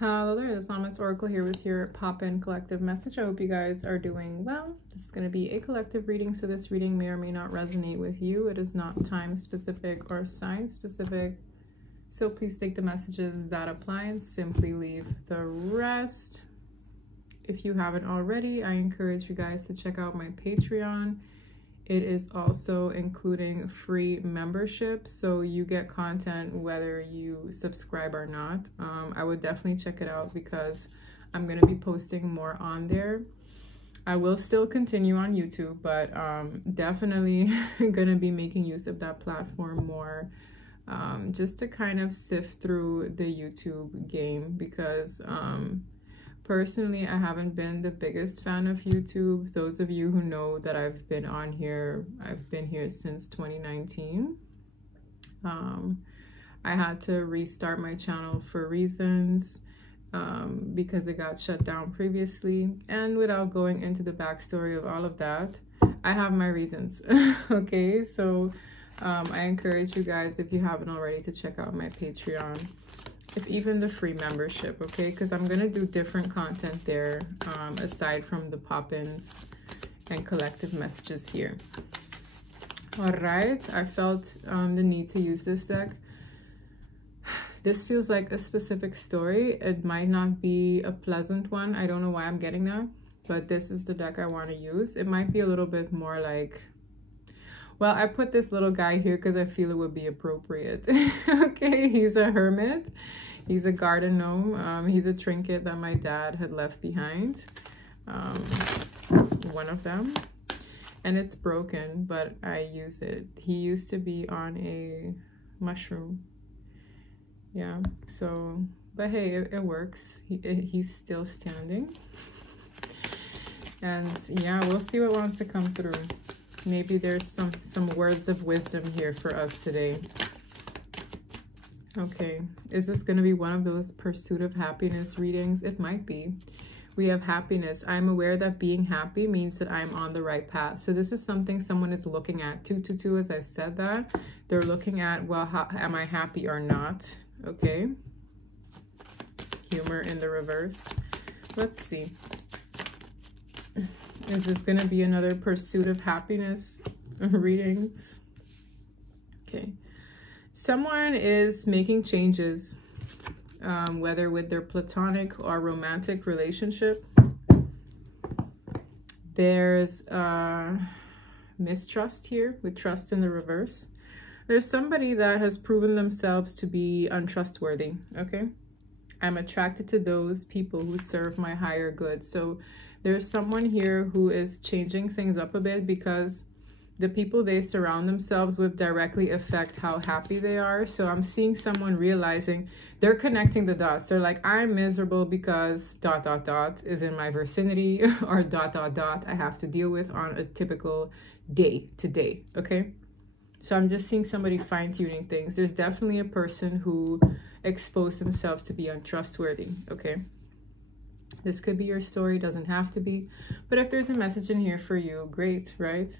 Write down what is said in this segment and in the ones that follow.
Hello there, this is Anonymous Oracle here with your pop-in collective message. I hope you guys are doing well. This is going to be a collective reading, so this reading may or may not resonate with you. It is not time specific or sign specific, so please take the messages that apply and simply leave the rest. If you haven't already, I encourage you guys to check out my Patreon. It is also including free membership, so you get content whether you subscribe or not. I would definitely check it out because I'm going to be posting more on there. I will still continue on YouTube, but definitely going to be making use of that platform more, just to kind of sift through the YouTube game because personally, I haven't been the biggest fan of YouTube. Those of you who know that I've been on here, I've been here since 2019. I had to restart my channel for reasons because it got shut down previously. And without going into the backstory of all of that, I have my reasons. Okay, so I encourage you guys, if you haven't already, to check out my Patreon. If even the free membership, okay, because I'm gonna do different content there aside from the pop-ins and collective messages here. All right, I felt the need to use this deck. This feels like a specific story. It might not be a pleasant one. I don't know why I'm getting that, but this is the deck I want to use. It might be a little bit more like, well, I put this little guy here because I feel it would be appropriate. Okay, he's a hermit. He's a garden gnome. He's a trinket that my dad had left behind. One of them. And it's broken, but I use it. He used to be on a mushroom. Yeah, so, but hey, it works. He's still standing. And yeah, we'll see what wants to come through. Maybe there's some words of wisdom here for us today. Okay, is this going to be one of those pursuit of happiness readings? It might be. We have happiness. I'm aware that being happy means that I'm on the right path. So this is something someone is looking at. 222, as I said that. They're looking at, well, how, am I happy or not? Okay. Humor in the reverse. Let's see. Is this going to be another pursuit of happiness readings? Okay. Someone is making changes, whether with their platonic or romantic relationship. There's mistrust here with trust in the reverse. There's somebody that has proven themselves to be untrustworthy, okay? I'm attracted to those people who serve my higher good. So there's someone here who is changing things up a bit because the people they surround themselves with directly affect how happy they are. So I'm seeing someone realizing they're connecting the dots. They're like, I'm miserable because ... is in my vicinity or ... I have to deal with on a typical day to day, okay? So I'm just seeing somebody fine-tuning things. There's definitely a person who exposed themselves to be untrustworthy, okay? This could be your story, doesn't have to be. But if there's a message in here for you, great, right?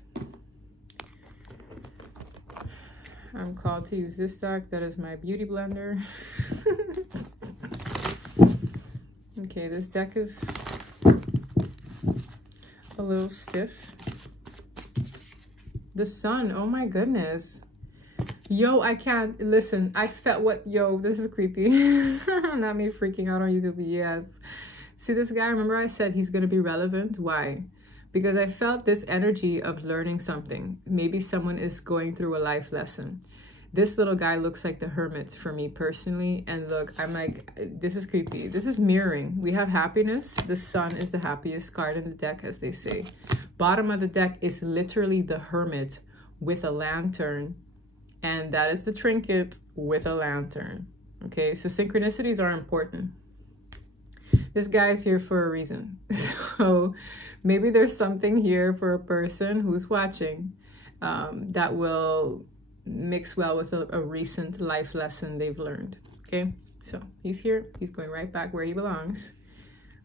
I'm called to use this deck. That is my beauty blender. Okay, this deck is a little stiff. The sun, oh my goodness. Yo, I can't, listen, I felt what, yo, this is creepy. Not me freaking out on YouTube, yes. See this guy, remember I said he's going to be relevant? Why? Because I felt this energy of learning something. Maybe someone is going through a life lesson. This little guy looks like the hermit for me personally. And look, I'm like, this is creepy. This is mirroring. We have happiness. The sun is the happiest card in the deck, as they say. Bottom of the deck is literally the hermit with a lantern. And that is the trinket with a lantern. Okay, so synchronicities are important. This guy's here for a reason. So maybe there's something here for a person who's watching that will mix well with a recent life lesson they've learned. Okay, so he's here. He's going right back where he belongs.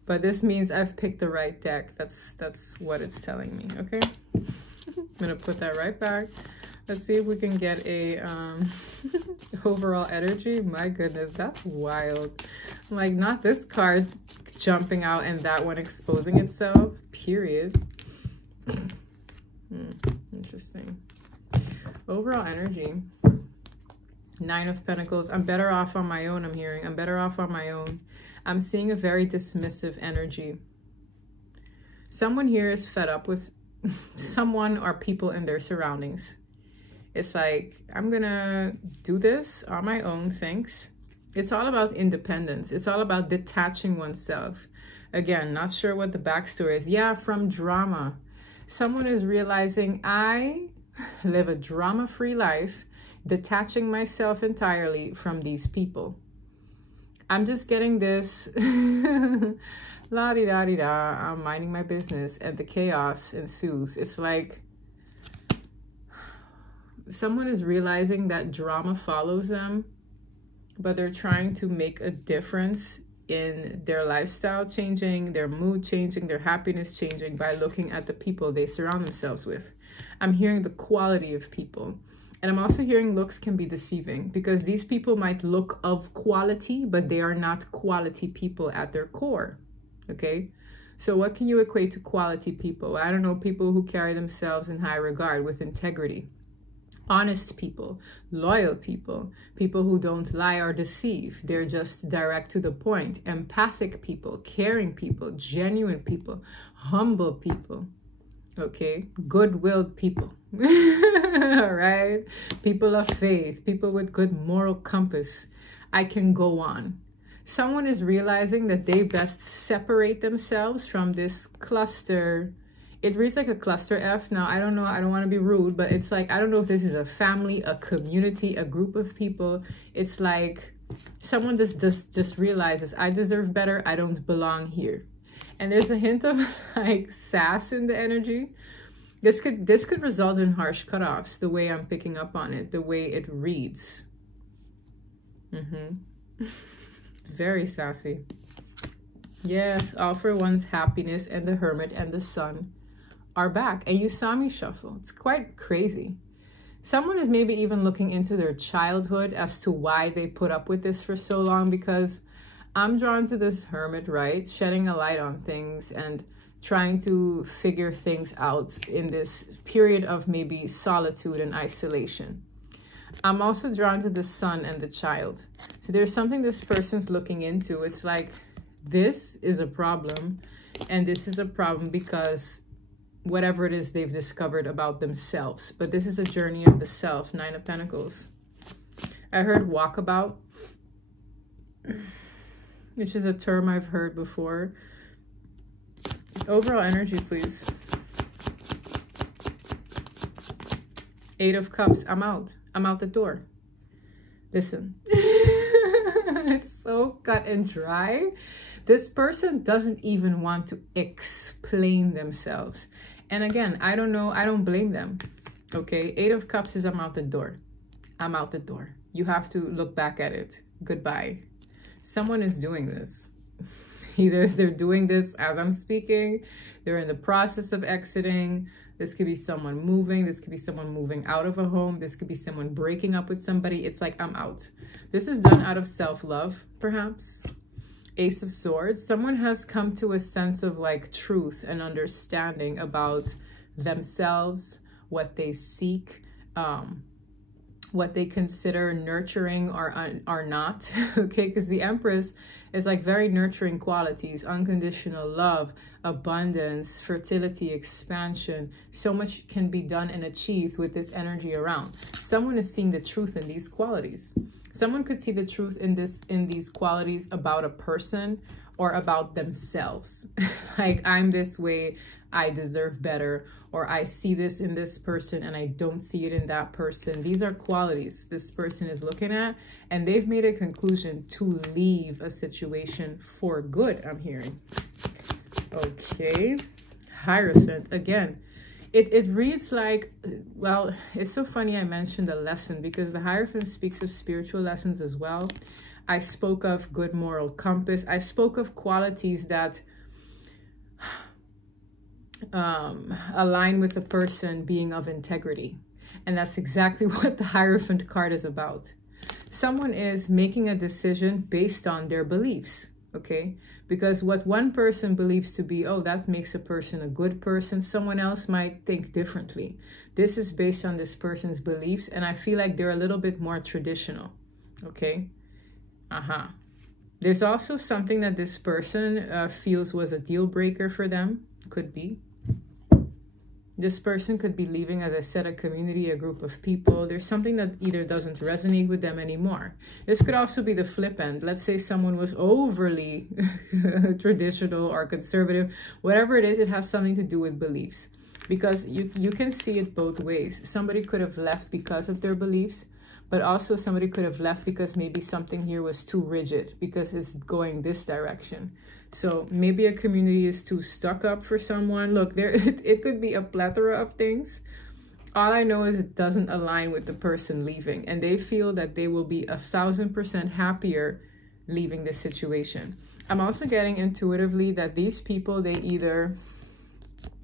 But this means I've picked the right deck. That's what it's telling me, okay? I'm going to put that right back. Let's see if we can get a overall energy. My goodness, that's wild. Like, not this card jumping out and that one exposing itself, period. Interesting. Overall energy. 9 of Pentacles. I'm better off on my own, I'm hearing. I'm better off on my own. I'm seeing a very dismissive energy. Someone here is fed up with someone or people in their surroundings. It's like, I'm gonna do this on my own, thanks. It's all about independence. It's all about detaching oneself. Again, not sure what the backstory is. Yeah, from drama. Someone is realizing, I live a drama-free life, detaching myself entirely from these people. I'm just getting this la-di-da-di-da, I'm minding my business, and the chaos ensues. It's like someone is realizing that drama follows them, but they're trying to make a difference in their lifestyle changing, their mood changing, their happiness changing by looking at the people they surround themselves with. I'm hearing the quality of people. And I'm also hearing looks can be deceiving, because these people might look of quality, but they are not quality people at their core. Okay? So what can you equate to quality people? I don't know, people who carry themselves in high regard with integrity. Honest people, loyal people, people who don't lie or deceive. They're just direct to the point. Empathic people, caring people, genuine people, humble people. Okay, good-willed people. All right, people of faith, people with good moral compass. I can go on. Someone is realizing that they best separate themselves from this cluster. It reads like a cluster F. Now, I don't know, I don't want to be rude, but it's like, I don't know if this is a family, a community, a group of people. It's like someone just realizes, I deserve better, I don't belong here. And there's a hint of like sass in the energy. This could result in harsh cutoffs, the way I'm picking up on it, the way it reads. Very sassy. Yes, all for one's happiness, and the Hermit and the Sun are back. And you saw me shuffle. It's quite crazy. Someone is maybe even looking into their childhood as to why they put up with this for so long, because I'm drawn to this Hermit, right? Shedding a light on things and trying to figure things out in this period of maybe solitude and isolation. I'm also drawn to the Sun and the Child. So there's something this person's looking into. It's like, this is a problem, and this is a problem because whatever it is they've discovered about themselves. But this is a journey of the self. 9 of Pentacles. I heard walkabout, which is a term I've heard before. Overall energy, please. 8 of Cups. I'm out. I'm out the door. Listen. It's so cut and dry. This person doesn't even want to explain themselves. And again, I don't know. I don't blame them. Okay. 8 of Cups is I'm out the door. I'm out the door. You have to look back at it. Goodbye. Someone is doing this. Either they're doing this as I'm speaking, they're in the process of exiting. This could be someone moving. This could be someone moving out of a home. This could be someone breaking up with somebody. It's like, I'm out. This is done out of self-love, perhaps. Ace of Swords. Someone has come to a sense of like truth and understanding about themselves, what they seek, what they consider nurturing or not. Okay, because the Empress is like very nurturing qualities, unconditional love, abundance, fertility, expansion. So much can be done and achieved with this energy around. Someone is seeing the truth in these qualities. Someone could see the truth in these qualities about a person or about themselves. Like, I'm this way, I deserve better, or I see this in this person and I don't see it in that person. These are qualities this person is looking at, and they've made a conclusion to leave a situation for good, I'm hearing. Okay, Hierophant. Again, it reads like, well, it's so funny I mentioned a lesson, because the Hierophant speaks of spiritual lessons as well. I spoke of good moral compass. I spoke of qualities that align with a person being of integrity. And that's exactly what the Hierophant card is about. Someone is making a decision based on their beliefs, okay? Because what one person believes to be, oh, that makes a person a good person, someone else might think differently. This is based on this person's beliefs, and I feel like they're a little bit more traditional, okay? There's also something that this person feels was a deal breaker for them. Could be. This person could be leaving, as I said, a community, a group of people. There's something that either doesn't resonate with them anymore. This could also be the flip end. Let's say someone was overly traditional or conservative. Whatever it is, it has something to do with beliefs. Because you can see it both ways. Somebody could have left because of their beliefs, but also somebody could have left because maybe something here was too rigid, because it's going this direction. So maybe a community is too stuck up for someone. Look, it could be a plethora of things. All I know is it doesn't align with the person leaving, and they feel that they will be 1000% happier leaving this situation. I'm also getting intuitively that these people, they either,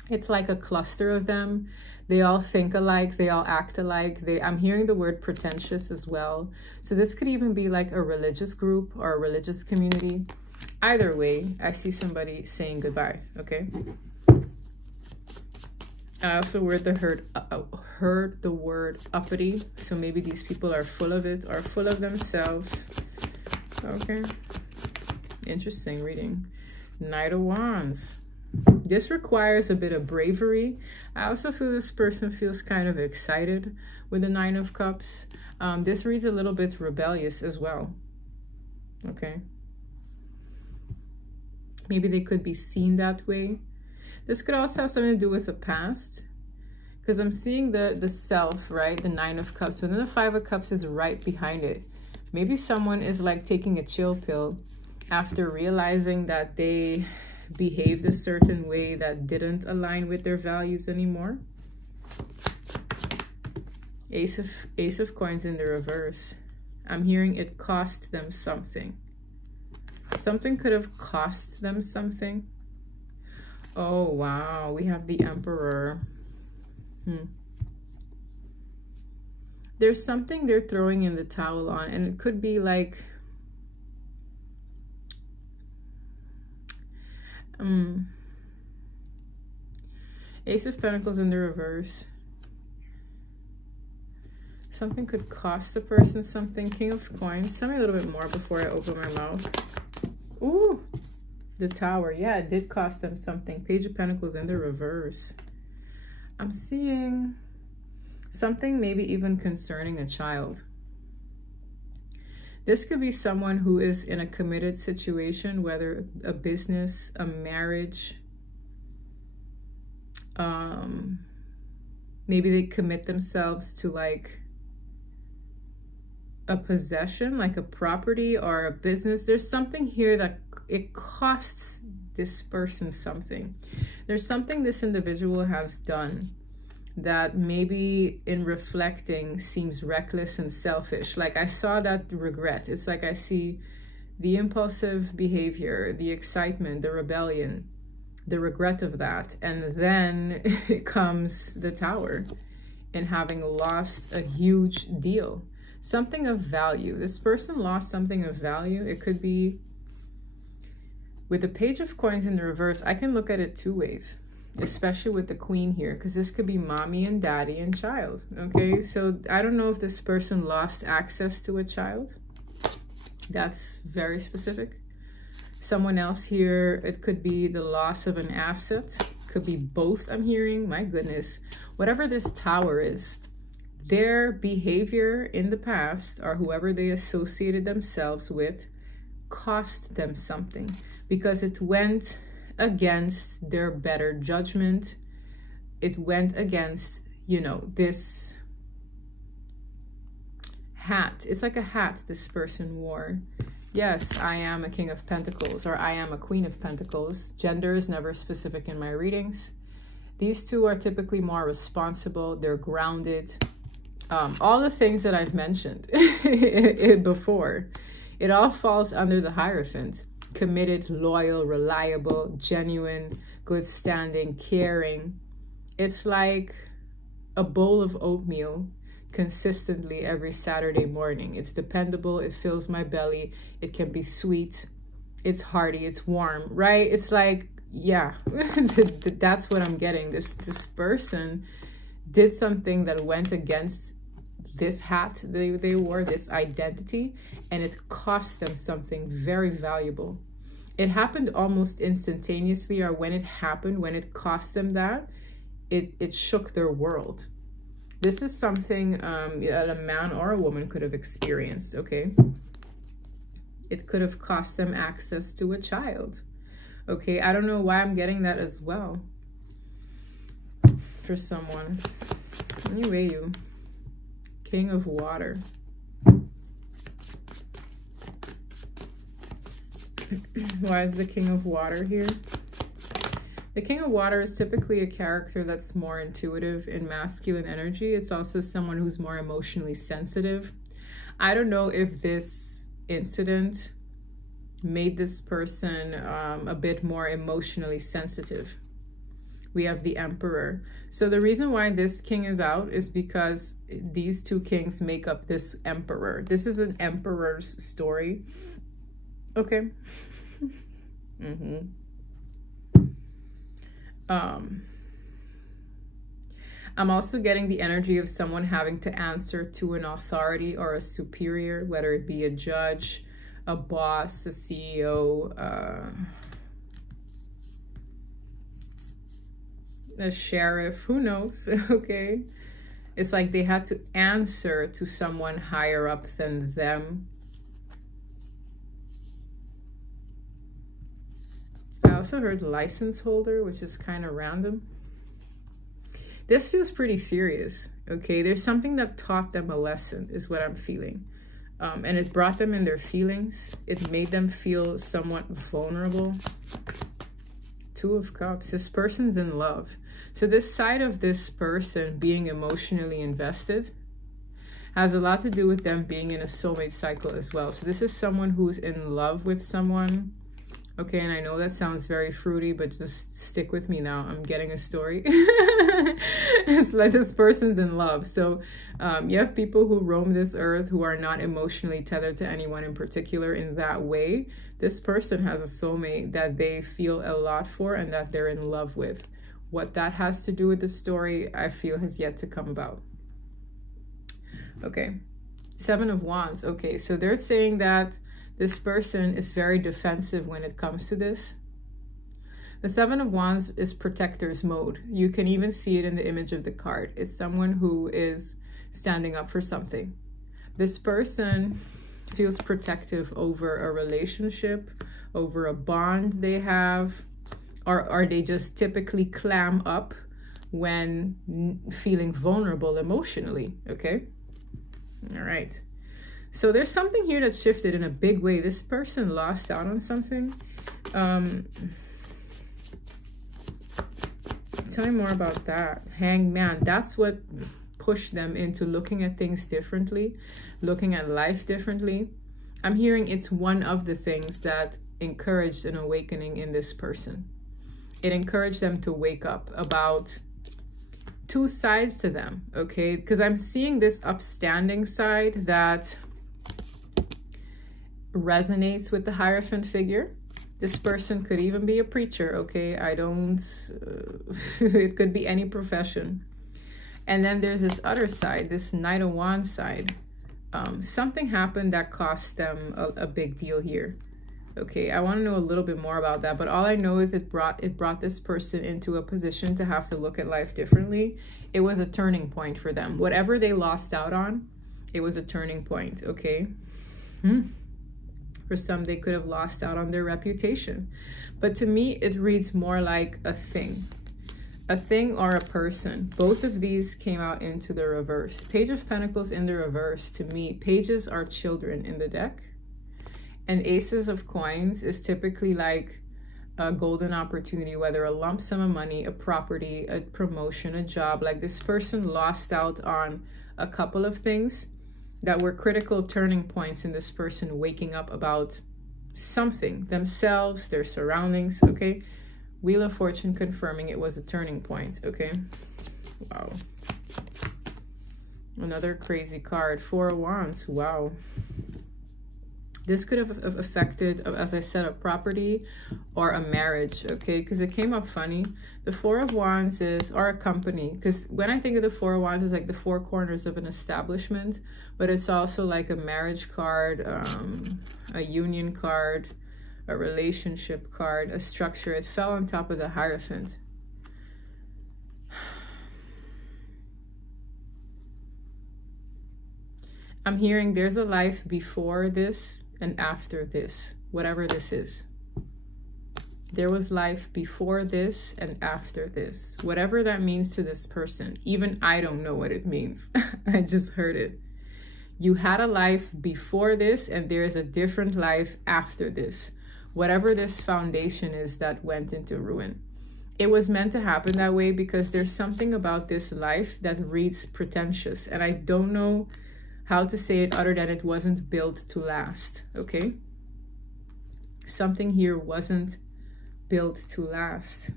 it's like a cluster of them. They all think alike, they all act alike. I'm hearing the word pretentious as well. So this could even be like a religious group or a religious community. Either way, I see somebody saying goodbye, okay? I also heard the word uppity. So maybe these people are full of it or full of themselves. Okay. Interesting reading. Knight of Wands. This requires a bit of bravery. I also feel this person feels kind of excited with the Nine of Cups. This reads a little bit rebellious as well. Okay. Maybe they could be seen that way. This could also have something to do with the past, because I'm seeing the self, right? The Nine of Cups, but then the Five of Cups is right behind it. Maybe someone is like taking a chill pill after realizing that they behaved a certain way that didn't align with their values anymore. Ace of Coins in the reverse. I'm hearing it cost them something. Something could have cost them something. Oh, wow. We have the Emperor. There's something they're throwing in the towel on, and it could be like... Ace of Pentacles in the reverse. Something could cost the person something. King of Coins. Tell me a little bit more before I open my mouth. Ooh, the Tower. Yeah, it did cost them something. Page of Pentacles in the reverse. I'm seeing something maybe even concerning a child. This could be someone who is in a committed situation, whether a business, a marriage. Maybe they commit themselves to like a possession, like a property or a business. There's something here that it costs this person something. There's something this individual has done that maybe in reflecting seems reckless and selfish. Like I saw that regret. It's like I see the impulsive behavior, the excitement, the rebellion, the regret of that. And then it comes the Tower and having lost a huge deal. Something of value. This person lost something of value. It could be with the Page of Coins in the reverse. I can look at it two ways, especially with the Queen here, because this could be mommy and daddy and child. Okay, so I don't know if this person lost access to a child. That's very specific. Someone else here, it could be the loss of an asset. Could be both, I'm hearing. My goodness. Whatever this Tower is, their behavior in the past, or whoever they associated themselves with, cost them something because it went against their better judgment. It went against, you know, this hat. It's like a hat this person wore. Yes, I am a King of Pentacles, or I am a Queen of Pentacles. Gender is never specific in my readings. These two are typically more responsible. They're grounded. All the things that I've mentioned before, it all falls under the Hierophant. Committed, loyal, reliable, genuine, good standing, caring. It's like a bowl of oatmeal consistently every Saturday morning. It's dependable. It fills my belly. It can be sweet. It's hearty. It's warm, right? It's like, yeah, that's what I'm getting. This person did something that went against this hat they wore, this identity, and it cost them something very valuable. It happened almost instantaneously, or when it happened, when it cost them that, it shook their world. This is something that a man or a woman could have experienced, okay? It could have cost them access to a child, okay? I don't know why I'm getting that as well for someone. Anyway, you. King of Water. Why is the King of Water here? The King of Water is typically a character that's more intuitive in masculine energy. It's also someone who's more emotionally sensitive. I don't know if this incident made this person a bit more emotionally sensitive. We have the Emperor. So the reason why this king is out is because these two kings make up this Emperor. This is an Emperor's story. Okay. I'm also getting the energy of someone having to answer to an authority or a superior, whether it be a judge, a boss, a CEO, a sheriff, who knows, okay? It's like they had to answer to someone higher up than them. I also heard license holder, which is kind of random. This feels pretty serious, okay? There's something that taught them a lesson, is what I'm feeling. And it brought them in their feelings. It made them feel somewhat vulnerable. Two of Cups. This person's in love. So this side of this person being emotionally invested has a lot to do with them being in a soulmate cycle as well. So this is someone who's in love with someone. Okay, and I know that sounds very fruity, but just stick with me now. I'm getting a story. It's like this person's in love. So you have people who roam this earth who are not emotionally tethered to anyone in particular in that way. This person has a soulmate that they feel a lot for and that they're in love with. What that has to do with the story, I feel, has yet to come about. Okay, Seven of Wands. Okay, so they're saying that this person is very defensive when it comes to this. The Seven of Wands is protector's mode. You can even see it in the image of the card. It's someone who is standing up for something. This person feels protective over a relationship, over a bond they have, or they just typically clam up when feeling vulnerable emotionally, okay? All right. So there's something here that shifted in a big way. This person lost out on something. Tell me more about that. Hangman. That's what pushed them into looking at things differently, looking at life differently. I'm hearing it's one of the things that encouraged an awakening in this person. It encouraged them to wake up about two sides to them, okay? Because I'm seeing this upstanding side that resonates with the Hierophant figure. This person could even be a preacher, okay? I don't, it could be any profession. And then there's this other side, this Knight of Wands side. Something happened that cost them a big deal here. Okay, I want to know a little bit more about that, but all I know is it brought this person into a position to have to look at life differently. It was a turning point for them. Whatever they lost out on, it was a turning point, okay? For some, they could have lost out on their reputation. But to me, it reads more like a thing or a person. Both of these came out into the reverse. Page of Pentacles in the reverse, to me, pages are children in the deck. And Aces of Coins is typically like a golden opportunity, whether a lump sum of money, a property, a promotion, a job. Like this person lost out on a couple of things that were critical turning points in this person waking up about something, themselves, their surroundings, okay? Wheel of Fortune confirming it was a turning point, okay? Wow. Another crazy card. Four of Wands. Wow. This could have affected, as I said, a property or a marriage, okay? Because it came up funny. The Four of Wands is, or a company. Because when I think of the Four of Wands, it's like the four corners of an establishment. But it's also like a marriage card, a union card, a relationship card, a structure. It fell on top of the Hierophant. I'm hearing there's a life before this and after this, whatever this is. There was life before this and after this, whatever that means to this person. Even I don't know what it means. I just heard it. You had a life before this and there is a different life after this. Whatever this foundation is that went into ruin. It was meant to happen that way because there's something about this life that reads pretentious. And I don't know how to say it other than it wasn't built to last, okay? Something here wasn't built to last.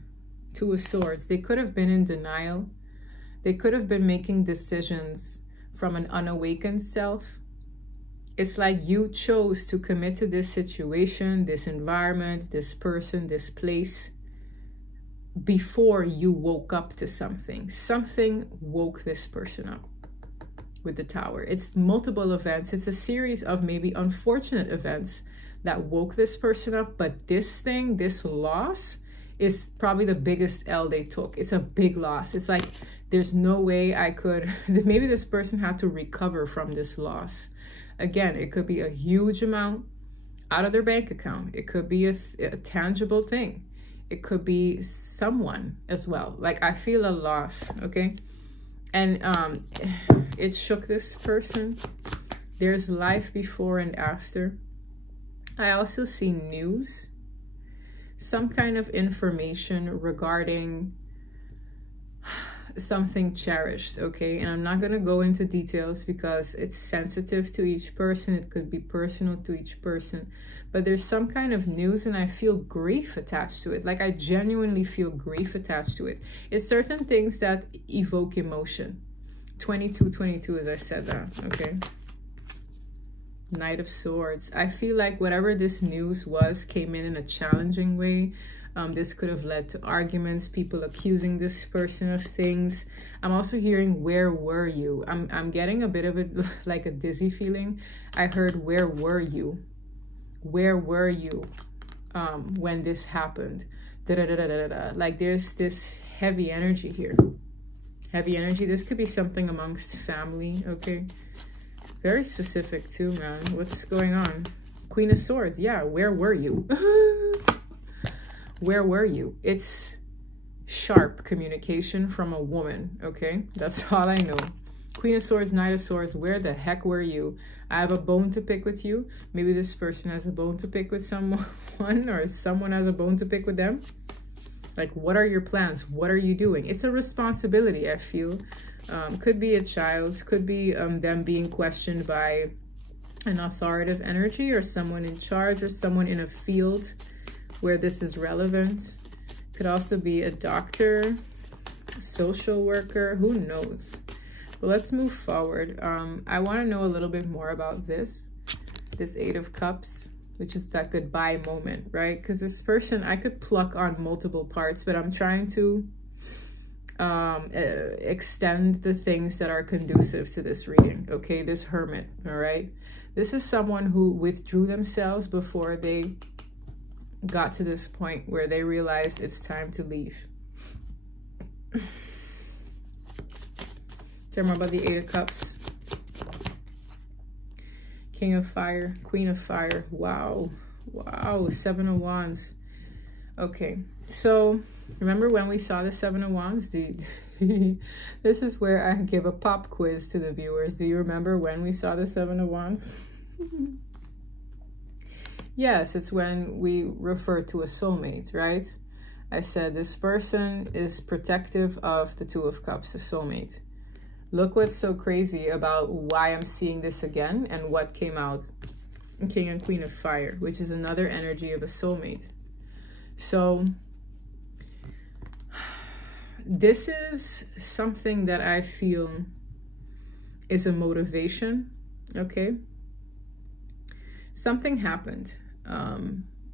Two of Swords. They could have been in denial. They could have been making decisions from an unawakened self. It's like you chose to commit to this situation, this environment, this person, this place, before you woke up to something. Something woke this person up. With the Tower, it's multiple events. It's a series of maybe unfortunate events that woke this person up, but this thing, this loss, is probably the biggest L they took. It's a big loss. It's like there's no way I could, maybe this person had to recover from this loss. Again, it could be a huge amount out of their bank account. It could be a tangible thing. It could be someone as well. Like, I feel a loss, okay? And it shook this person. There's life before and after. I also see news, some kind of information regarding something cherished, okay? And I'm not going to go into details because it's sensitive to each person. It could be personal to each person. But there's some kind of news and I feel grief attached to it. Like, I genuinely feel grief attached to it. It's certain things that evoke emotion. 22, as I said that, okay? Knight of Swords. I feel like whatever this news was came in a challenging way. This could have led to arguments, people accusing this person of things. I'm also hearing, where were you? I'm getting a bit of like a dizzy feeling. I heard, where were you? Where were you when this happened? Like, there's this heavy energy here. Heavy energy. This could be something amongst family, okay? Very specific too, man. What's going on? Queen of Swords. Yeah, where were you? Where were you? It's sharp communication from a woman, okay? That's all I know. Queen of Swords, Knight of Swords, where the heck were you? I have a bone to pick with you. Maybe this person has a bone to pick with someone, or someone has a bone to pick with them. Like, what are your plans? What are you doing? It's a responsibility, I feel. Could be a child, could be them being questioned by an authoritative energy or someone in charge or someone in a field where this is relevant. Could also be a doctor, a social worker, who knows? But let's move forward. I want to know a little bit more about this Eight of Cups, which is that goodbye moment, right? Because this person, I could pluck on multiple parts, but I'm trying to extend the things that are conducive to this reading, okay? This Hermit, all right? This is someone who withdrew themselves before they got to this point where they realized it's time to leave. Tell me more about the Eight of Cups. King of Fire, Queen of Fire. Wow. Wow. Seven of Wands. Okay. So remember when we saw the Seven of Wands? This is where I give a pop quiz to the viewers. Do you remember when we saw the Seven of Wands? Yes, it's when we refer to a soulmate, right? I said this person is protective of the Two of Cups, a soulmate. Look what's so crazy about why I'm seeing this again and what came out. King and Queen of Fire, which is another energy of a soulmate. So this is something that I feel is a motivation, okay? Something happened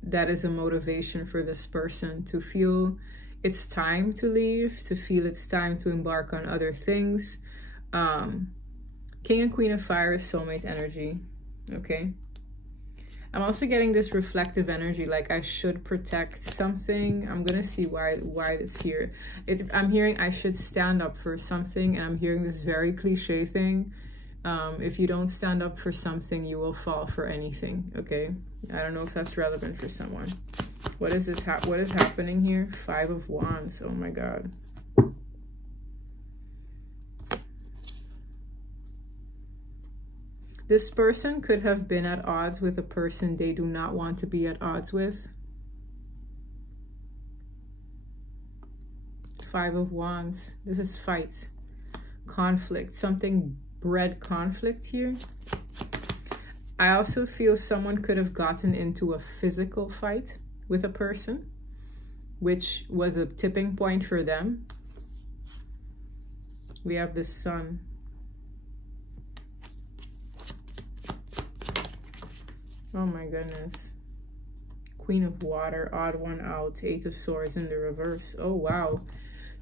that is a motivation for this person to feel it's time to leave, to feel it's time to embark on other things. King and Queen of Fire is soulmate energy, okay? I'm also getting this reflective energy, like I should protect something. I'm gonna see why it's here. I'm hearing I should stand up for something, and I'm hearing this very cliche thing. If you don't stand up for something, you will fall for anything, okay? I don't know if that's relevant for someone. What is this? What is happening here? 5 of Wands. Oh my God. This person could have been at odds with a person they do not want to be at odds with. 5 of Wands. This is fights, conflict, something bred conflict here. I also feel someone could have gotten into a physical fight with a person, which was a tipping point for them. We have the Sun. Oh my goodness. Queen of Water, odd one out. 8 of Swords in the reverse. Oh wow.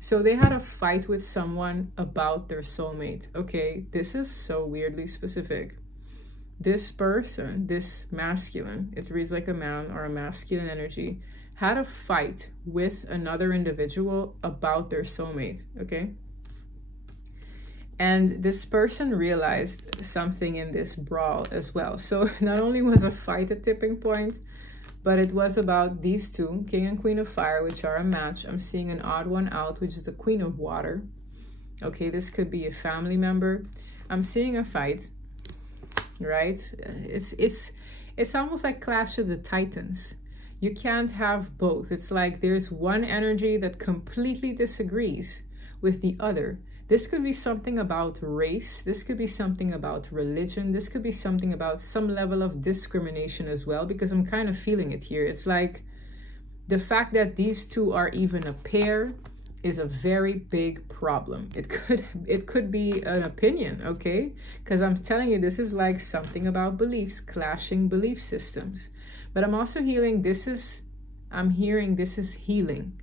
So they had a fight with someone about their soulmate. Okay, this is so weirdly specific. This person, this masculine, it reads like a man or a masculine energy, had a fight with another individual about their soulmate, okay? And this person realized something in this brawl as well. So not only was a fight a tipping point, but it was about these two, King and Queen of Fire, which are a match. I'm seeing an odd one out, which is the Queen of Water. Okay, this could be a family member. I'm seeing a fight, right? It's almost like Clash of the Titans. You can't have both. It's like there's one energy that completely disagrees with the other. This could be something about race. This could be something about religion. This could be something about some level of discrimination as well, because I'm kind of feeling it here. It's like the fact that these two are even a pair is a very big problem. It could be an opinion, okay? Because I'm telling you, this is like something about beliefs, clashing belief systems. But I'm also hearing this is healing.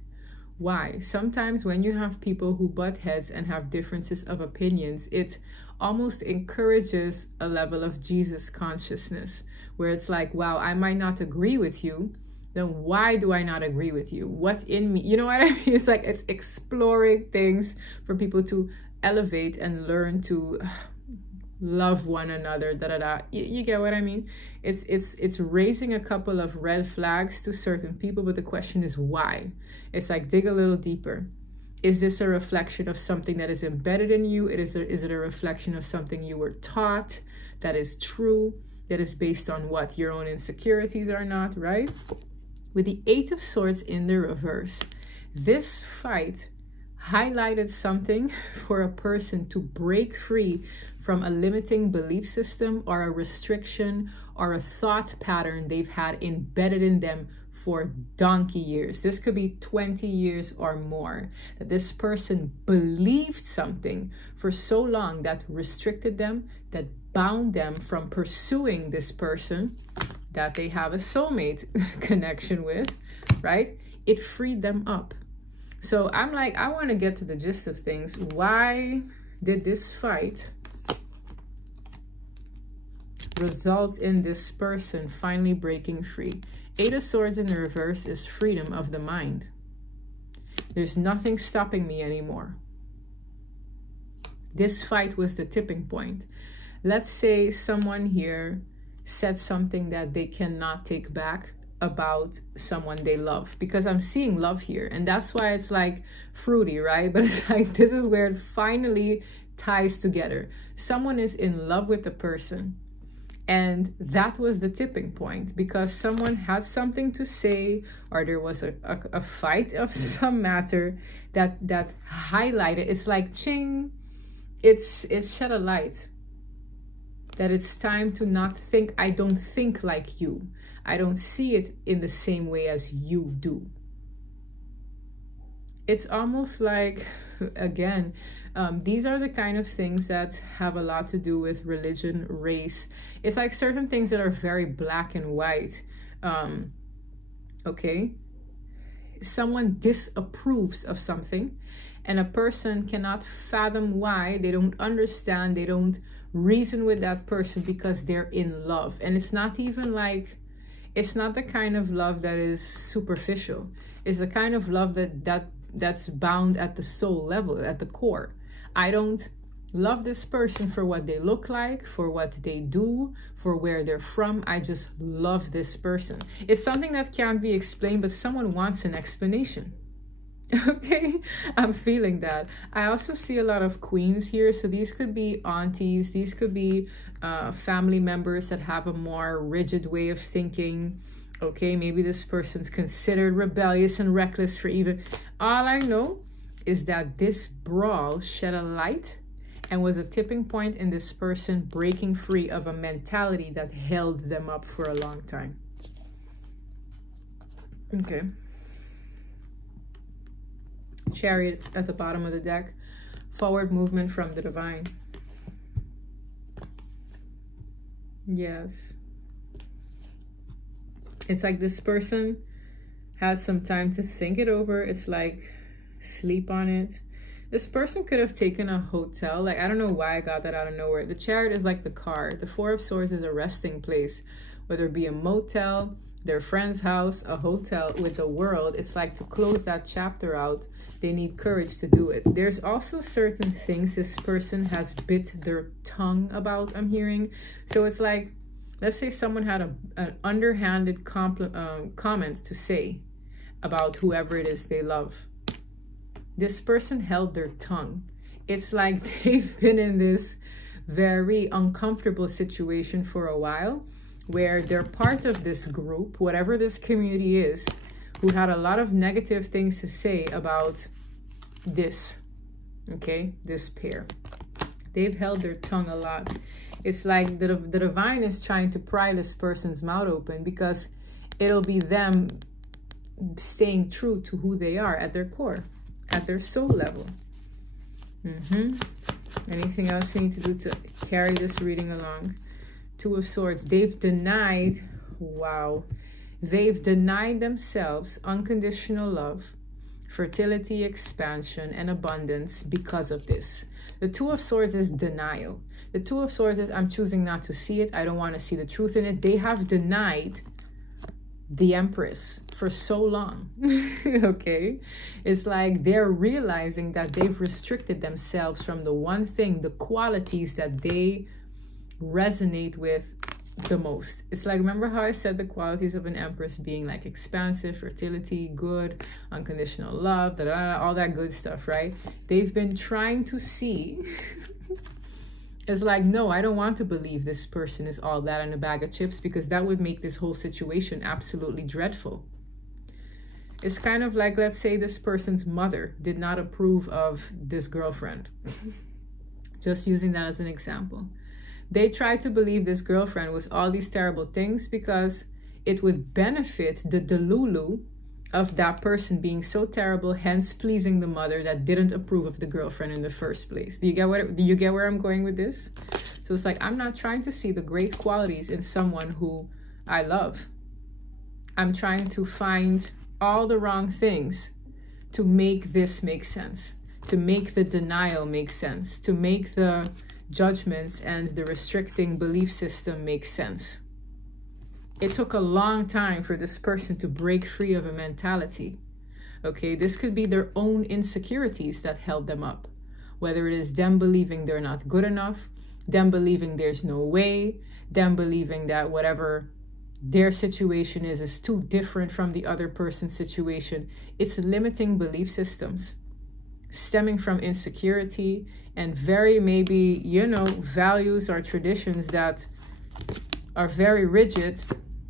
Why? Sometimes when you have people who butt heads and have differences of opinions, it almost encourages a level of Jesus consciousness, where it's like, wow, I might not agree with you, then why do I not agree with you? What in me? You know what I mean? It's like it's exploring things for people to elevate and learn to love one another, You get what I mean? It's raising a couple of red flags to certain people, but the question is why? It's like, dig a little deeper. Is this a reflection of something that is embedded in you? Is it a reflection of something you were taught that is true, that is based on what your own insecurities are not, right? With the 8 of Swords in the reverse, this fight highlighted something for a person to break free from a limiting belief system or a restriction or a thought pattern they've had embedded in them for donkey years. This could be 20 years or more, that this person believed something for so long that restricted them, that bound them from pursuing this person that they have a soulmate connection with, right? It freed them up. So I'm like, I want to get to the gist of things. Why did this fight result in this person finally breaking free? 8 of Swords in the reverse is freedom of the mind. There's nothing stopping me anymore. This fight was the tipping point. Let's say someone here said something that they cannot take back about someone they love, because I'm seeing love here, and that's why it's like fruity, right? But it's like, this is where it finally ties together. Someone is in love with the person, and that was the tipping point, because someone had something to say, or there was a fight of some matter that highlighted. It's like ching, it's shed a light that it's time to not think. I don't think like you. I don't see it in the same way as you do. It's almost like, again, These are the kind of things that have a lot to do with religion, race. It's like certain things that are very black and white. Okay, someone disapproves of something, and a person cannot fathom why. They don't understand, they don't reason with that person because they're in love. And it's not even like, it's not the kind of love that is superficial. It's the kind of love that's bound at the soul level, at the core. I don't love this person for what they look like, for what they do, for where they're from. I just love this person. It's something that can't be explained, but someone wants an explanation. Okay, I'm feeling that. I also see a lot of queens here. So these could be aunties. These could be family members that have a more rigid way of thinking. Okay, maybe this person's considered rebellious and reckless for even... All I know is that this brawl shed a light and was a tipping point in this person breaking free of a mentality that held them up for a long time. Okay. Chariot at the bottom of the deck. Forward movement from the divine. Yes. It's like this person had some time to think it over. It's like sleep on it. This person could have taken a hotel. Like, I don't know why I got that out of nowhere. The Chariot is like the car. The Four of Swords is a resting place, whether it be a motel, their friend's house, a hotel. With the World, it's like to close that chapter out, they need courage to do it. There's also certain things this person has bit their tongue about, I'm hearing. So it's like, let's say someone had an underhanded comment to say about whoever it is they love. This person held their tongue. It's like they've been in this very uncomfortable situation for a while, where they're part of this group, whatever this community is, who had a lot of negative things to say about this, okay, this pair. They've held their tongue a lot. It's like the divine is trying to pry this person's mouth open, because it'll be them staying true to who they are at their core, at their soul level. Anything else we need to do to carry this reading along? Two of Swords. They've denied, wow, they've denied themselves unconditional love, fertility, expansion, and abundance because of this. The Two of Swords is denial. The Two of Swords is, I'm choosing not to see it. I don't want to see the truth in it. They have denied the Empress for so long. Okay, it's like they're realizing that they've restricted themselves from the one thing, the qualities that they resonate with the most. It's like, remember how I said the qualities of an Empress being like expansive, fertility, good, unconditional love, all that good stuff, right? They've been trying to see it's like, no, I don't want to believe this person is all that in a bag of chips, because that would make this whole situation absolutely dreadful. It's kind of like, let's say this person's mother did not approve of this girlfriend. Just using that as an example. They tried to believe this girlfriend was all these terrible things because it would benefit the delulu of that person being so terrible, hence pleasing the mother that didn't approve of the girlfriend in the first place. Do you get where I'm going with this? So it's like, I'm not trying to see the great qualities in someone who I love. I'm trying to find all the wrong things to make this make sense, to make the denial make sense, to make the judgments and the restricting belief system make sense. It took a long time for this person to break free of a mentality. Okay, this could be their own insecurities that held them up. Whether it is them believing they're not good enough, them believing there's no way, them believing that whatever their situation is too different from the other person's situation. It's limiting belief systems stemming from insecurity and very maybe, you know, values or traditions that are very rigid,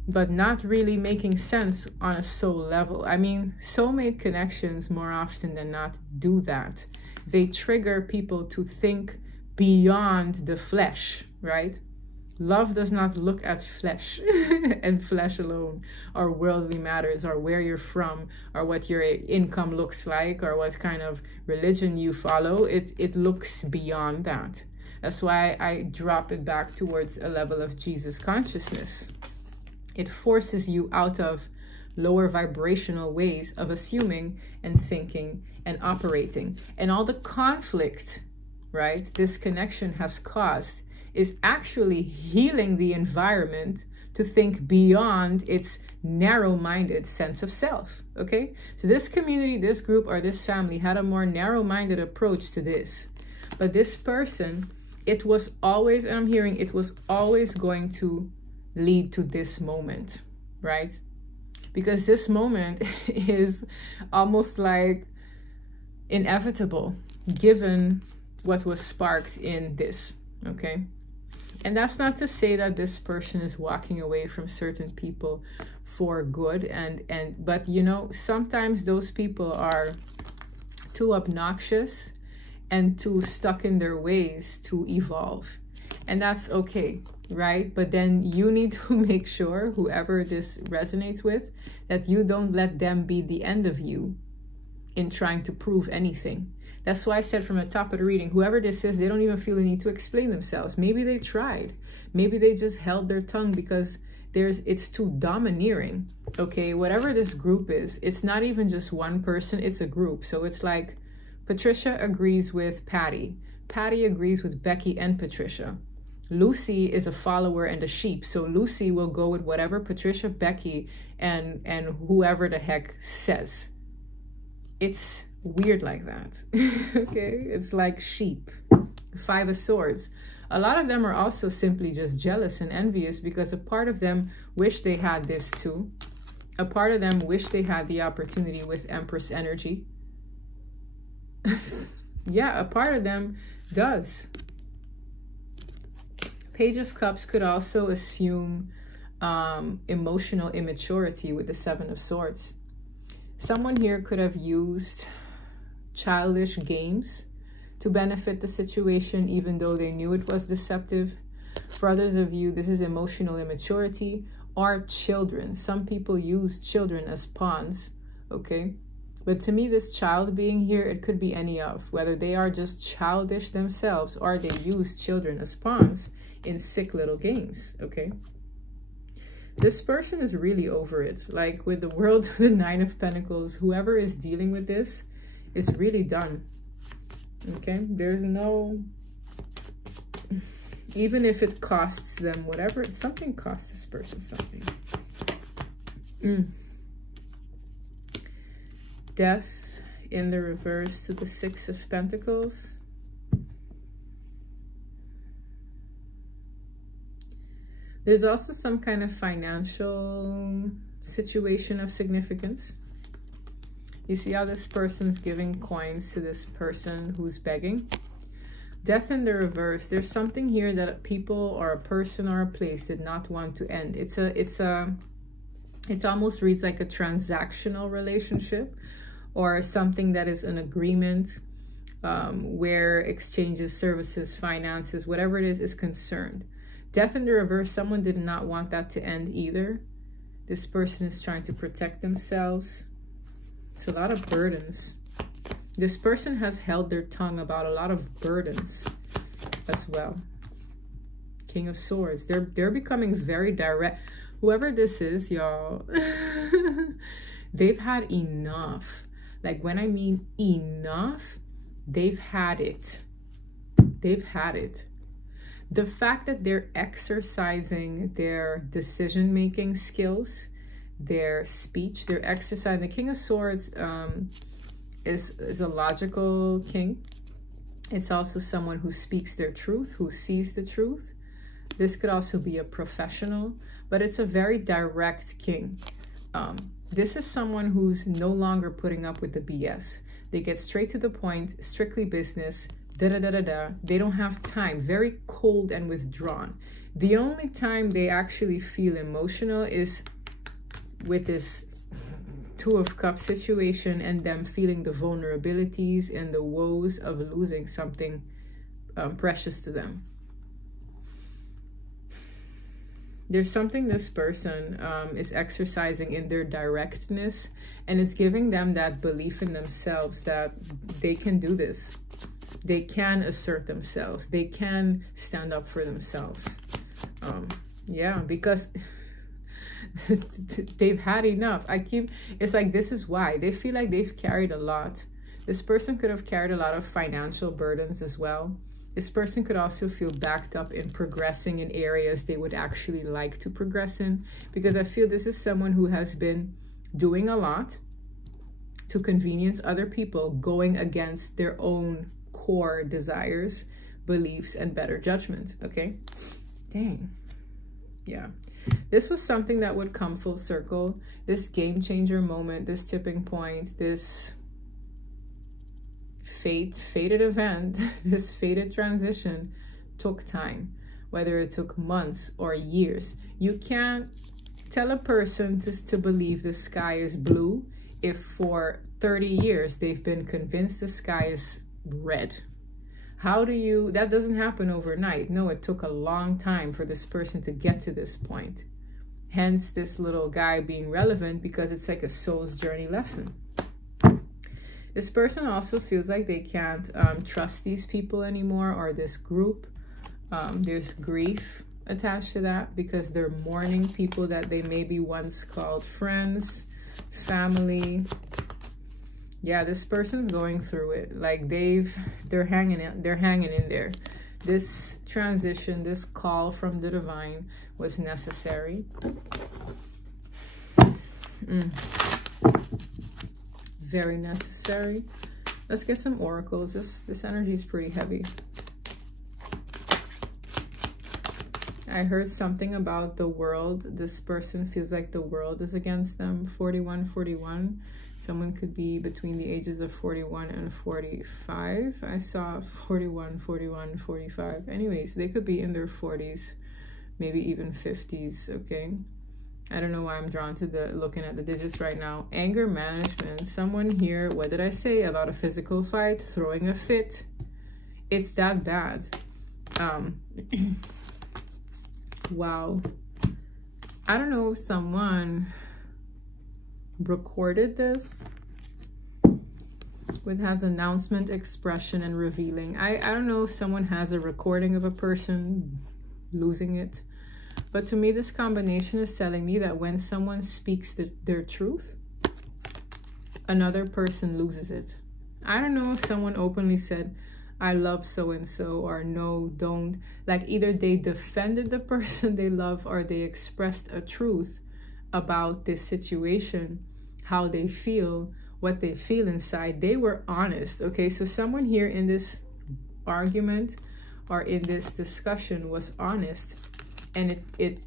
but not really making sense on a soul level. I mean, soulmate connections more often than not do that. They trigger people to think beyond the flesh, right? Love does not look at flesh and flesh alone, or worldly matters, or where you're from, or what your income looks like, or what kind of religion you follow. It looks beyond that. That's why I drop it back towards a level of Jesus consciousness. It forces you out of lower vibrational ways of assuming and thinking and operating. And all the conflict, right, this connection has caused is actually healing the environment to think beyond its narrow-minded sense of self, okay? So this community, this group, or this family had a more narrow-minded approach to this. But this person, it was always, and I'm hearing, it was always going to lead to this moment, right? Because this moment is almost like inevitable, given what was sparked in this, okay? And that's not to say that this person is walking away from certain people for good, but you know, sometimes those people are too obnoxious and too stuck in their ways to evolve, and that's okay, right? But then you need to make sure, whoever this resonates with, that you don't let them be the end of you in trying to prove anything. That's why I said from the top of the reading, whoever this is, they don't even feel the need to explain themselves. Maybe they tried. Maybe they just held their tongue because it's too domineering. Okay, whatever this group is, it's not even just one person, it's a group. So it's like Patricia agrees with Patty. Patty agrees with Becky and Patricia. Lucy is a follower and a sheep. So Lucy will go with whatever Patricia, Becky, and whoever the heck says. It's weird like that. Okay, it's like sheep. 5 of Swords. A lot of them are also simply just jealous and envious because a part of them wish they had this too. A part of them wish they had the opportunity with Empress energy. Yeah, a part of them does. Page of Cups could also assume emotional immaturity with the 7 of Swords. Someone here could have used childish games to benefit the situation, even though they knew it was deceptive. For others of you, this is emotional immaturity or children. Some people use children as pawns, okay? But to me, this child being here, it could be any of, whether they are just childish themselves or they use children as pawns in sick little games, okay? This person is really over it. Like with the World, the 9 of Pentacles, whoever is dealing with this is really done. Okay, there's no, even if it costs them whatever, something costs this person something. Death in the reverse to the 6 of Pentacles. There's also some kind of financial situation of significance. You see how this person's giving coins to this person who's begging. Death in the reverse. There's something here that people or a person or a place did not want to end. It almost reads like a transactional relationship or something that is an agreement where exchanges, services, finances, whatever it is concerned. Death in the reverse. Someone did not want that to end either. This person is trying to protect themselves. It's a lot of burdens. This person has held their tongue about a lot of burdens as well. King of Swords. They're becoming very direct. Whoever this is, y'all, they've had enough. Like when I mean enough, they've had it. They've had it. The fact that they're exercising their decision-making skills, their speech, their exercise. The King of Swords is a logical king. It's also someone who speaks their truth, who sees the truth. This could also be a professional, but it's a very direct king. This is someone who's no longer putting up with the BS. They get straight to the point, strictly business, da-da-da-da-da. They don't have time, very cold and withdrawn. The only time they actually feel emotional is with this 2 of Cups situation and them feeling the vulnerabilities and the woes of losing something precious to them. There's something this person is exercising in their directness, and it's giving them that belief in themselves that they can do this. They can assert themselves. They can stand up for themselves. Yeah, because they've had enough. It's like, this is why. They feel like they've carried a lot. This person could have carried a lot of financial burdens as well. This person could also feel backed up in progressing in areas they would actually like to progress in, because I feel this is someone who has been doing a lot to convenience other people, going against their own core desires, beliefs, and better judgment. Okay. Dang. Yeah. This was something that would come full circle. This game changer moment, this tipping point, this fated event, this fated transition took time, whether it took months or years. You can't tell a person to believe the sky is blue if for 30 years they've been convinced the sky is red. How do you, that doesn't happen overnight. No, it took a long time for this person to get to this point. Hence this little guy being relevant, because it's like a soul's journey lesson. This person also feels like they can't trust these people anymore, or this group. There's grief attached to that, because they're mourning people that they maybe once called friends, family. Yeah, this person's going through it. Like they're hanging in there. This transition, this call from the divine was necessary. Very necessary. Let's get some oracles. This energy is pretty heavy. I heard something about the world. This person feels like the world is against them. 4141. Someone could be between the ages of 41 and 45. I saw 41, 41, 45. Anyways, they could be in their 40s, maybe even 50s, okay? I don't know why I'm drawn to looking at the digits right now. Anger management. Someone here, what did I say? A lot of physical fight, throwing a fit. It's that bad. Wow. I don't know if someone recorded this with has announcement, expression, and revealing. I don't know if someone has a recording of a person losing it, but to me this combination is telling me that when someone speaks their truth, another person loses it. I don't know if someone openly said, I love so-and-so, or no, don't. Like either they defended the person they love, or they expressed a truth about this situation, how they feel, what they feel inside. They were honest. Okay, so someone here in this argument or in this discussion was honest, and it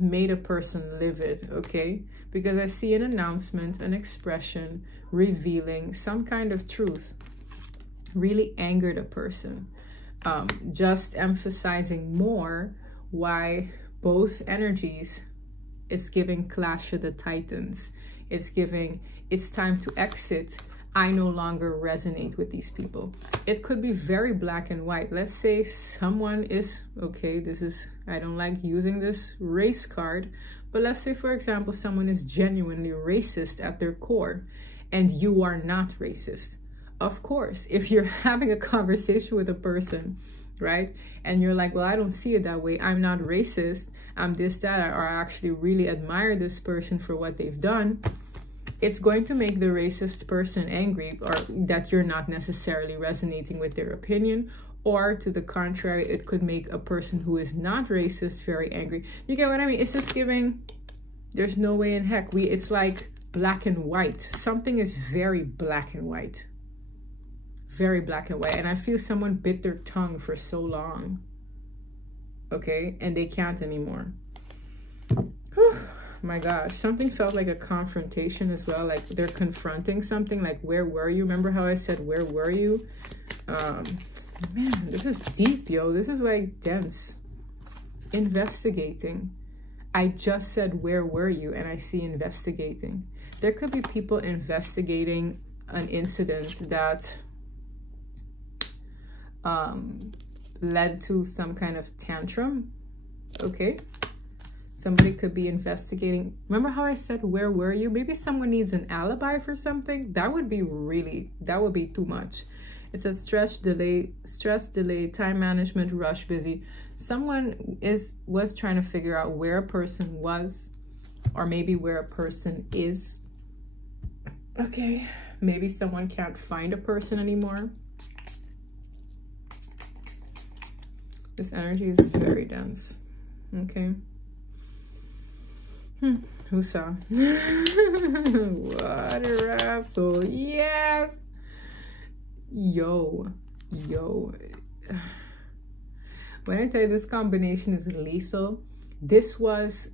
made a person live it. Okay, because I see an announcement, an expression, revealing some kind of truth, really angered a person, just emphasizing more why both energies. It's giving Clash of the Titans. It's giving, it's time to exit. I no longer resonate with these people. It could be very black and white. Let's say someone is, okay, this is, I don't like using this race card, but let's say, for example, someone is genuinely racist at their core, and you are not racist. Of course, if you're having a conversation with a person, right, and you're like, well, I don't see it that way. I'm not racist. I'm this, that, or I actually really admire this person for what they've done. It's going to make the racist person angry, or that you're not necessarily resonating with their opinion, or to the contrary, it could make a person who is not racist very angry. You get what I mean? It's just giving, there's no way in heck. It's like black and white. Something is very black and white. Very black and white. And I feel someone bit their tongue for so long. Okay, and they can't anymore. Whew, my gosh, something felt like a confrontation as well. Like they're confronting something, like, where were you? Remember how I said, where were you? Man, this is deep, yo. This is like dense. Investigating. I just said, where were you? And I see investigating. There could be people investigating an incident that led to some kind of tantrum. Okay, Somebody could be investigating. Remember how I said, where were you? Maybe someone needs an alibi for something. That would be too much. It's a stress, delay, time management, rush, busy. Someone was trying to figure out where a person was, or maybe where a person is. Okay, maybe someone can't find a person anymore. This energy is very dense. Okay. Who saw? What a asshole. Yes. Yo. When I tell you this combination is lethal, this was,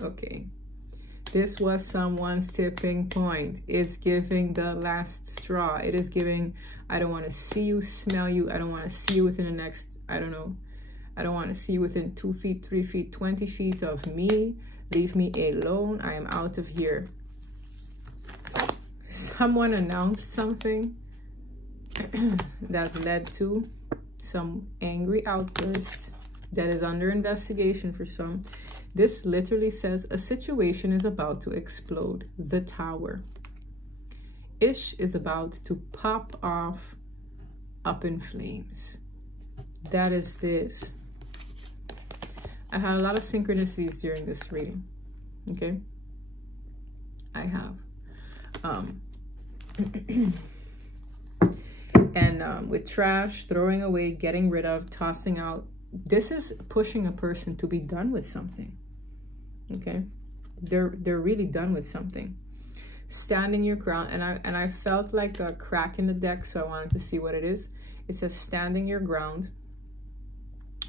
okay. This was someone's tipping point. It's giving the last straw. It is giving, I don't want to see you, smell you. I don't want to see you within the next, I don't know. I don't want to see you within 2 feet, 3 feet, 20 feet of me. Leave me alone. I am out of here. Someone announced something that led to some angry outbursts that is under investigation for some. This literally says a situation is about to explode. The Tower. Ish is about to pop off up in flames. That is this. I had a lot of synchronicities during this reading. Okay. I have. And with trash, throwing away, getting rid of, tossing out. This is pushing a person to be done with something. Okay. They're really done with something. Standing your ground. And I felt like a crack in the deck, so I wanted to see what it is. It says standing your ground,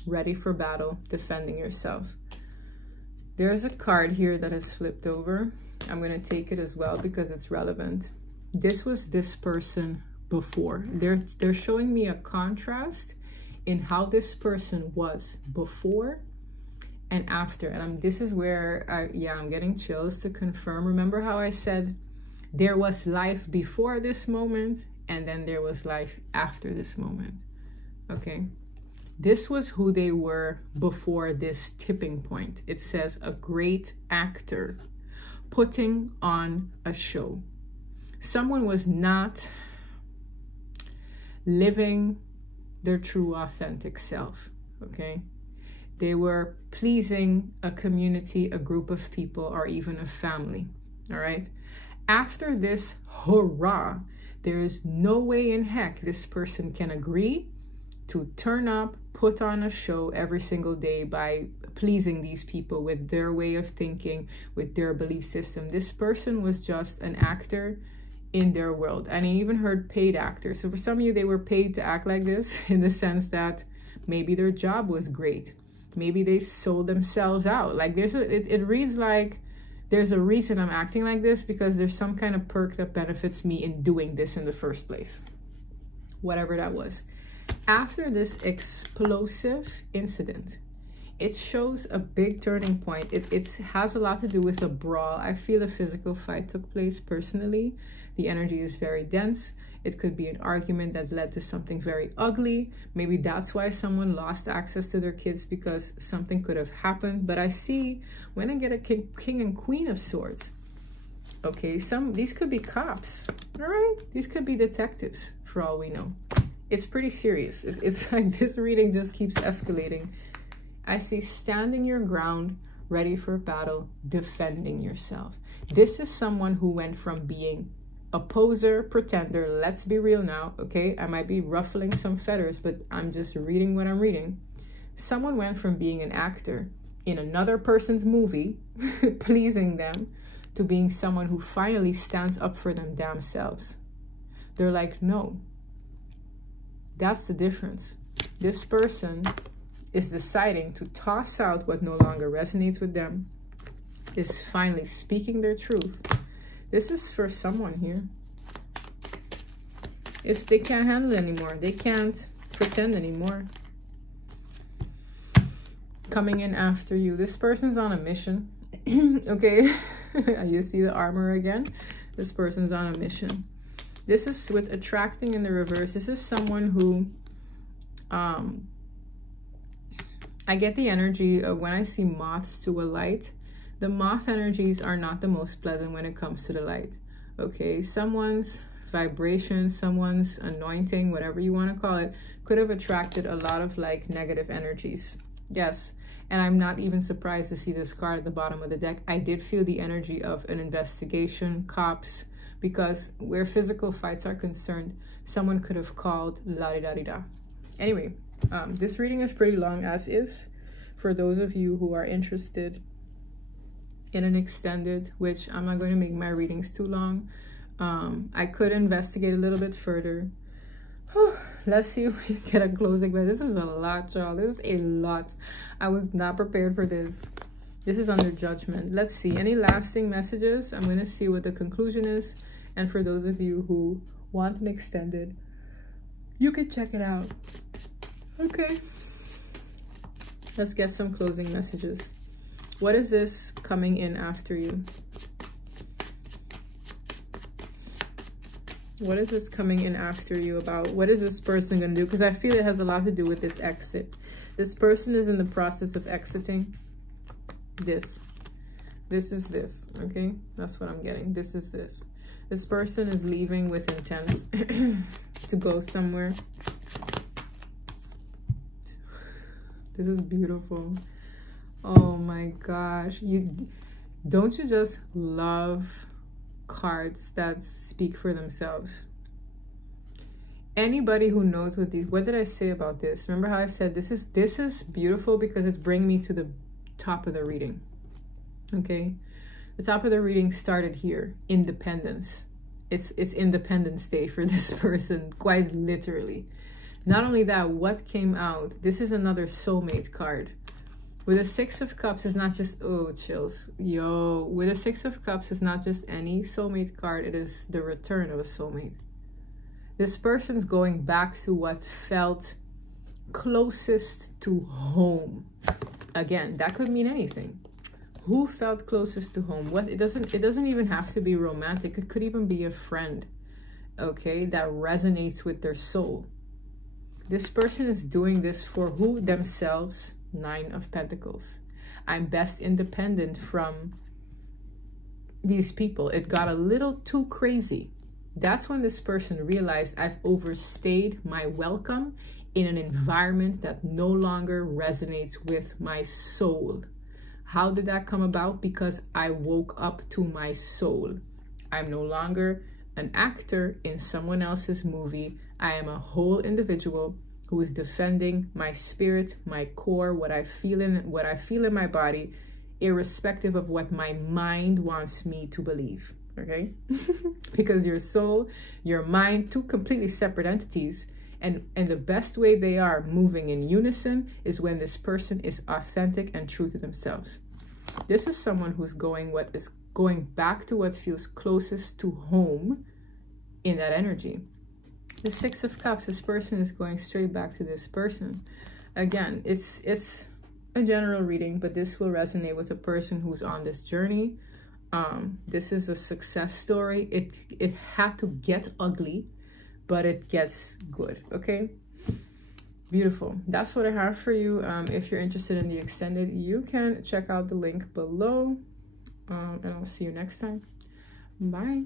ready for battle, defending yourself. There's a card here that has flipped over. I'm going to take it as well because it's relevant. This was this person before. They're showing me a contrast in how this person was before and after. And this is where I'm getting chills to confirm. Remember how I said there was life before this moment and then there was life after this moment. Okay. This was who they were before this tipping point. It says a great actor putting on a show. Someone was not living their true authentic self, okay? They were pleasing a community, a group of people, or even a family, all right? After this hurrah, there is no way in heck this person can agree to turn up, put on a show every single day by pleasing these people with their way of thinking, with their belief system. This person was just an actor in their world. And I even heard paid actors. So for some of you, they were paid to act like this in the sense that maybe their job was great. Maybe they sold themselves out. Like it reads like there's a reason I'm acting like this because there's some kind of perk that benefits me in doing this in the first place. Whatever that was. After this explosive incident, it shows a big turning point. It has a lot to do with a brawl. I feel a physical fight took place personally. The energy is very dense. It could be an argument that led to something very ugly. Maybe that's why someone lost access to their kids because something could have happened. But I see when I get a king and queen of swords, okay, these could be cops, all right? These could be detectives for all we know. It's pretty serious. It's like this reading just keeps escalating. I see standing your ground, ready for battle, defending yourself. This is someone who went from being a poser, pretender. Let's be real now, okay? I might be ruffling some feathers, but I'm just reading what I'm reading. Someone went from being an actor in another person's movie, pleasing them, to being someone who finally stands up for them damn selves. They're like, no. That's the difference. This person is deciding to toss out what no longer resonates with them, is finally speaking their truth. This is for someone here. They can't handle it anymore. They can't pretend anymore. Coming in after you. This person's on a mission. Okay. You see the armor again? This person's on a mission. This is with attracting in the reverse. This is someone who I get the energy of when I see moths to a light, the moth energies are not the most pleasant when it comes to the light. Okay, someone's vibration, someone's anointing, whatever you want to call it, could have attracted a lot of like negative energies. Yes, and I'm not even surprised to see this card at the bottom of the deck. I did feel the energy of an investigation, cops, because where physical fights are concerned, someone could have called la-di-da-di-da. Anyway, this reading is pretty long as is. For those of you who are interested in an extended, which I'm not going to make my readings too long, I could investigate a little bit further. Whew, let's see if we get a closing, but this is a lot, y'all. This is a lot. I was not prepared for this. This is under judgment. Let's see, any lasting messages? I'm going to see what the conclusion is. And for those of you who want an extended, you can check it out. Okay. Let's get some closing messages. What is this coming in after you? What is this coming in after you about? What is this person going to do? Because I feel it has a lot to do with this exit. This person is in the process of exiting. This is this, okay? That's what I'm getting. This is this. This person is leaving with intent to go somewhere. This is beautiful. Oh my gosh. Don't you just love cards that speak for themselves? Anybody who knows what did I say about this? Remember how I said this is beautiful because it's bringing me to the top of the reading. Okay, the top of the reading started here. Independence. It's Independence Day for this person, quite literally. Not only that, what came out, this is another soulmate card. With a Six of Cups, it's not just, oh, chills. Yo, with a Six of Cups, it's not just any soulmate card. It is the return of a soulmate. This person's going back to what felt closest to home. Again, that could mean anything. Who felt closest to home? What? It doesn't even have to be romantic. It could even be a friend, okay, that resonates with their soul. This person is doing this for who? Themselves. Nine of Pentacles. I'm best independent from these people. It got a little too crazy. That's when this person realized I've overstayed my welcome in an environment that no longer resonates with my soul. How did that come about? Because I woke up to my soul. I'm no longer an actor in someone else's movie. I am a whole individual who is defending my spirit, my core, what I feel in my body, irrespective of what my mind wants me to believe, okay? Because your soul, your mind, two completely separate entities, and the best way they are moving in unison is when this person is authentic and true to themselves. This is someone who's going back to what feels closest to home in that energy. The Six of Cups, this person is going straight back to this person. Again, it's a general reading, but this will resonate with a person who's on this journey. This is a success story. It had to get ugly, but it gets good, okay? Beautiful. That's what I have for you. If you're interested in the extended, you can check out the link below. And I'll see you next time. Bye.